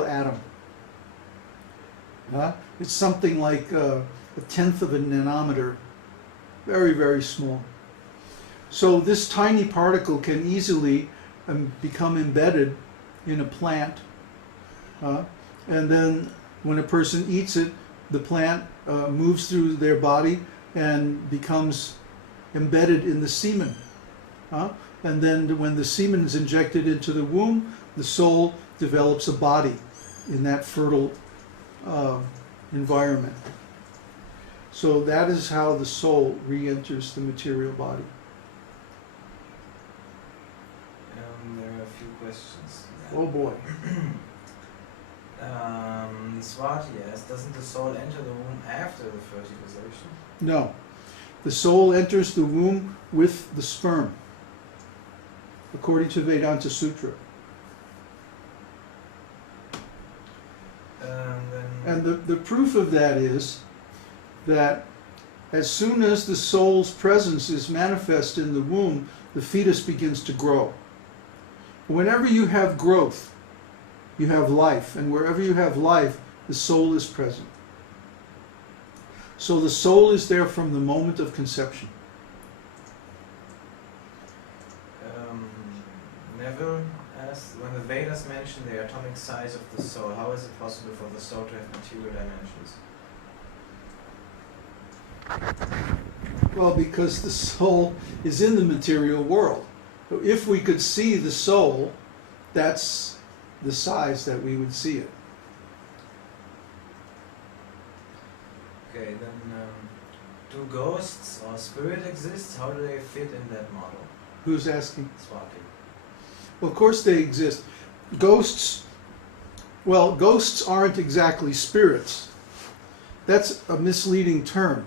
material atom. It's something like a tenth of a nanometer, very, very small. So this tiny particle can easily become embedded in a plant, and then when a person eats it, the plant moves through their body and becomes embedded in the semen. And then when the semen is injected into the womb, the soul develops a body in that fertile environment. So that is how the soul re-enters the material body. There are a few questions. Oh boy. Swati asks, doesn't the soul enter the womb after the fertilization? No. The soul enters the womb with the sperm, according to Vedānta-sūtra. And the proof of that is that as soon as the soul's presence is manifest in the womb, the fetus begins to grow. Whenever you have growth, you have life, and wherever you have life, the soul is present. So the soul is there from the moment of conception. Neville asks, when the Vedas mention the atomic size of the soul, how is it possible for the soul to have material dimensions? Well, because the soul is in the material world. If we could see the soul, that's the size that we would see it. Okay, then do ghosts or spirit exist? How do they fit in that model? Who's asking? Swati. Well, of course they exist. Ghosts, well, ghosts aren't exactly spirits. That's a misleading term,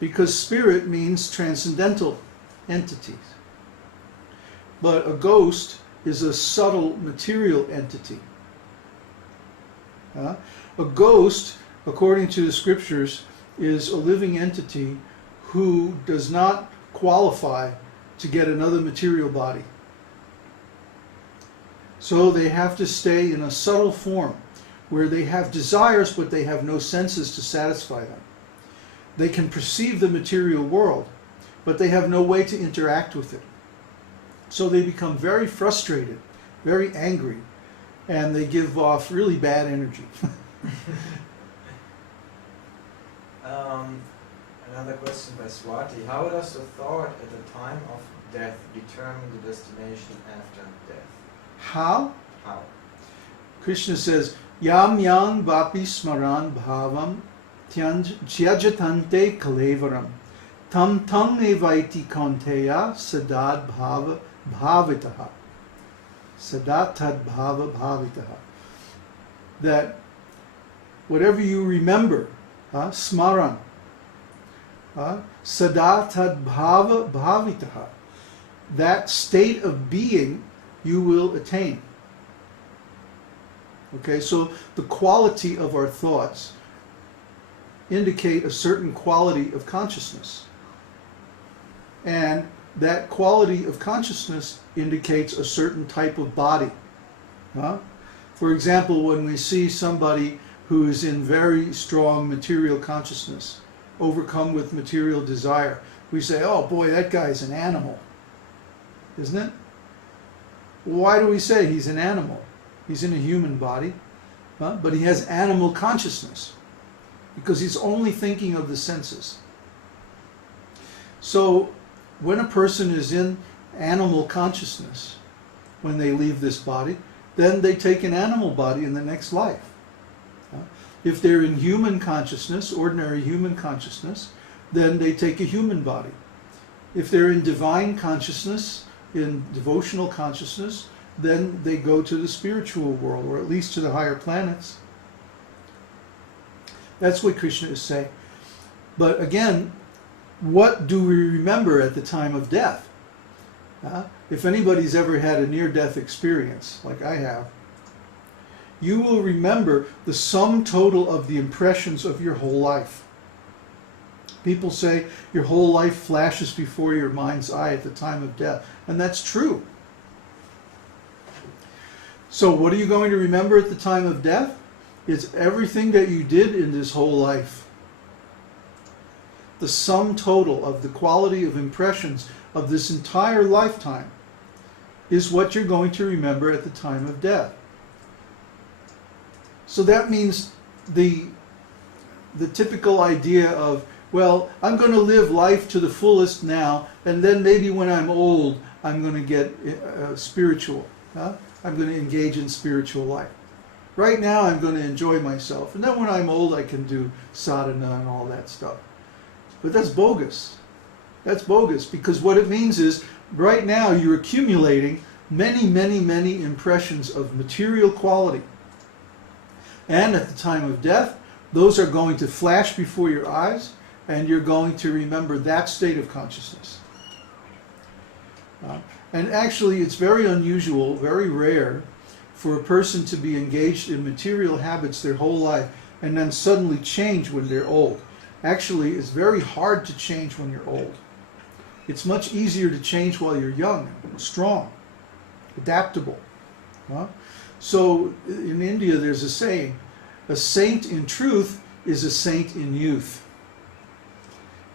because spirit means transcendental entities. But a ghost is a subtle material entity. A ghost, according to the scriptures, is a living entity who does not qualify to get another material body. So they have to stay in a subtle form where they have desires but they have no senses to satisfy them. They can perceive the material world, but they have no way to interact with it. So they become very frustrated, very angry, and they give off really bad energy. Another question by Swati. How does the thought at the time of death determine the destination after death? How? How? Krishna says, Yam yang vapi smaran bhavam tyajatante kalevaram tam tang evaiti konteya sadad bhava bhavitaha. Sadatad bhava bhavitaha. That whatever you remember, smaran, sadatad bhava bhavitaha, that state of being you will attain. Okay, so the quality of our thoughts indicate a certain quality of consciousness. And that quality of consciousness indicates a certain type of body. For example, when we see somebody who is in very strong material consciousness, overcome with material desire, we say, oh boy, that guy's an animal. Isn't it? Why do we say he's an animal? He's in a human body, but he has animal consciousness because he's only thinking of the senses. So when a person is in animal consciousness, when they leave this body, then they take an animal body in the next life. If they're in human consciousness, ordinary human consciousness, then they take a human body. If they're in divine consciousness, in devotional consciousness, then they go to the spiritual world, or at least to the higher planets. That's what Krishna is saying. But again, what do we remember at the time of death? If anybody's ever had a near-death experience, like I have, you will remember the sum total of the impressions of your whole life. People say your whole life flashes before your mind's eye at the time of death, and that's true. So what are you going to remember at the time of death? It's everything that you did in this whole life. The sum total of the quality of impressions of this entire lifetime is what you're going to remember at the time of death. So that means the typical idea of, well, I'm going to live life to the fullest now, and then maybe when I'm old, I'm going to get spiritual. Huh? I'm going to engage in spiritual life. Right now, I'm going to enjoy myself, and then when I'm old, I can do sadhana and all that stuff. But that's bogus. That's bogus, because what it means is, right now, you're accumulating many, many, many impressions of material quality. And at the time of death, those are going to flash before your eyes, and you're going to remember that state of consciousness. And actually, it's very unusual, very rare, for a person to be engaged in material habits their whole life and then suddenly change when they're old. Actually, it's very hard to change when you're old. It's much easier to change while you're young, strong, adaptable. So in India, there's a saying, a saint in truth is a saint in youth.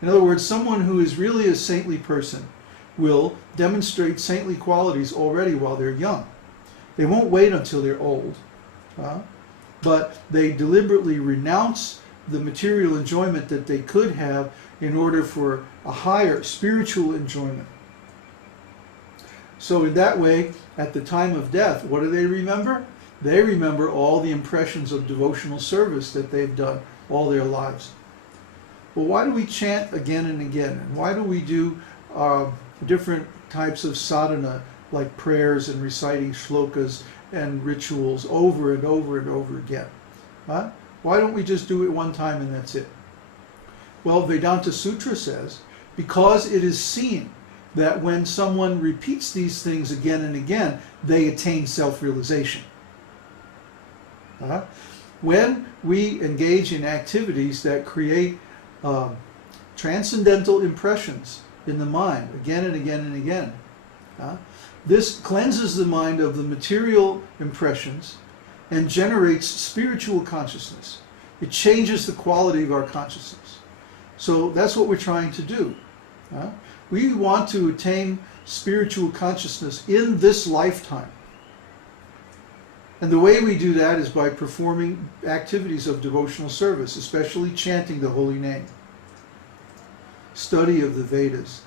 In other words, someone who is really a saintly person will demonstrate saintly qualities already while they're young. They won't wait until they're old, but they deliberately renounce the material enjoyment that they could have in order for a higher spiritual enjoyment. So in that way, at the time of death, what do they remember? They remember all the impressions of devotional service that they've done all their lives. Well, why do we chant again and again? And why do we do different types of sadhana, like prayers and reciting shlokas and rituals over and over and over again? Why don't we just do it one time and that's it? Well, Vedānta-sūtra says, because it is seen that when someone repeats these things again and again, they attain self-realization. When we engage in activities that create transcendental impressions in the mind again and again and again, this cleanses the mind of the material impressions and generates spiritual consciousness. It changes the quality of our consciousness. So that's what we're trying to do. We want to attain spiritual consciousness in this lifetime. And the way we do that is by performing activities of devotional service, especially chanting the holy name, study of the Vedas,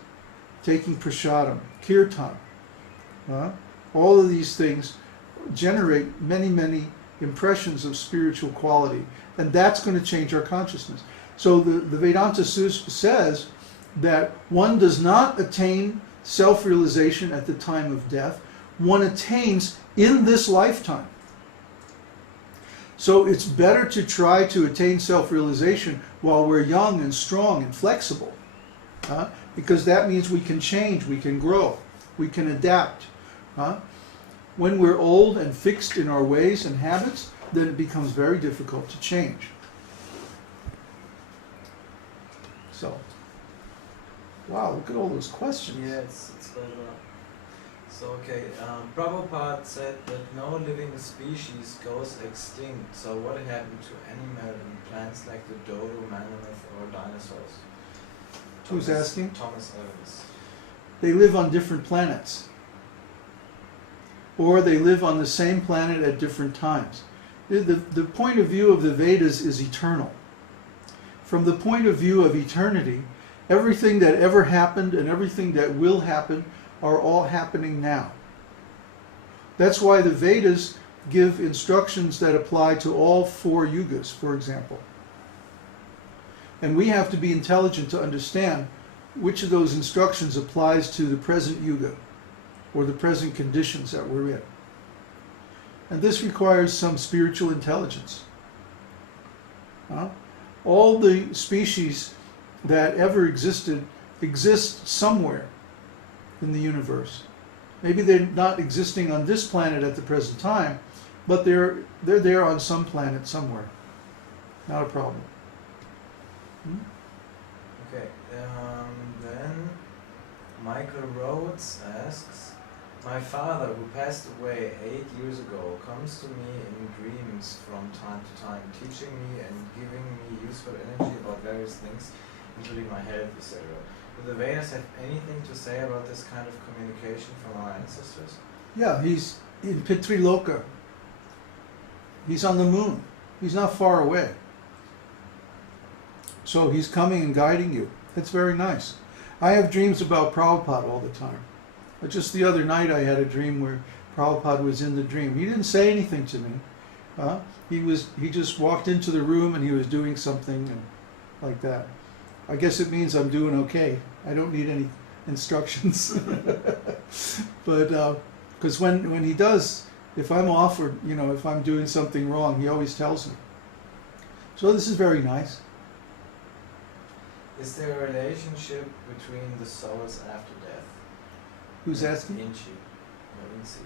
taking prasadam, kirtan. All of these things generate many, many impressions of spiritual quality, and that's going to change our consciousness. So the Vedānta-sūtra says that one does not attain self-realization at the time of death. One attains in this lifetime. So it's better to try to attain self-realization while we're young and strong and flexible, because that means we can change, we can grow, we can adapt. When we're old and fixed in our ways and habits, then it becomes very difficult to change. So, wow, look at all those questions. Yeah, it's very well. So, okay, Prabhupada said that no living species goes extinct. So what happened to animal and plants like the dodo, mammoth, or dinosaurs? Who's asking? Thomas Evans. They live on different planets. Or they live on the same planet at different times. The point of view of the Vedas is eternal. From the point of view of eternity, everything that ever happened and everything that will happen are all happening now. That's why the Vedas give instructions that apply to all 4 yugas, for example. And we have to be intelligent to understand which of those instructions applies to the present yuga, or the present conditions that we're in. And this requires some spiritual intelligence. All the species that ever existed exist somewhere in the universe. Maybe they're not existing on this planet at the present time, but they're there on some planet somewhere. Not a problem. Okay, then Michael Rhodes asks, My father, who passed away 8 years ago, comes to me in dreams from time to time, teaching me and giving me useful energy about various things, including my health, etc. Do the Vedas have anything to say about this kind of communication from our ancestors? Yeah, he's in Pitriloka. He's on the moon. He's not far away. So he's coming and guiding you. It's very nice. I have dreams about Prabhupada all the time. Just the other night I had a dream where Prabhupada was in the dream. He didn't say anything to me. He just walked into the room and he was doing something and like that. I guess it means I'm doing okay. I don't need any instructions. But because when he does, if I'm off or if I'm doing something wrong, he always tells me. So this is very nice. Is there a relationship between the souls after death? Who's asking? Inchi. Or Inchi.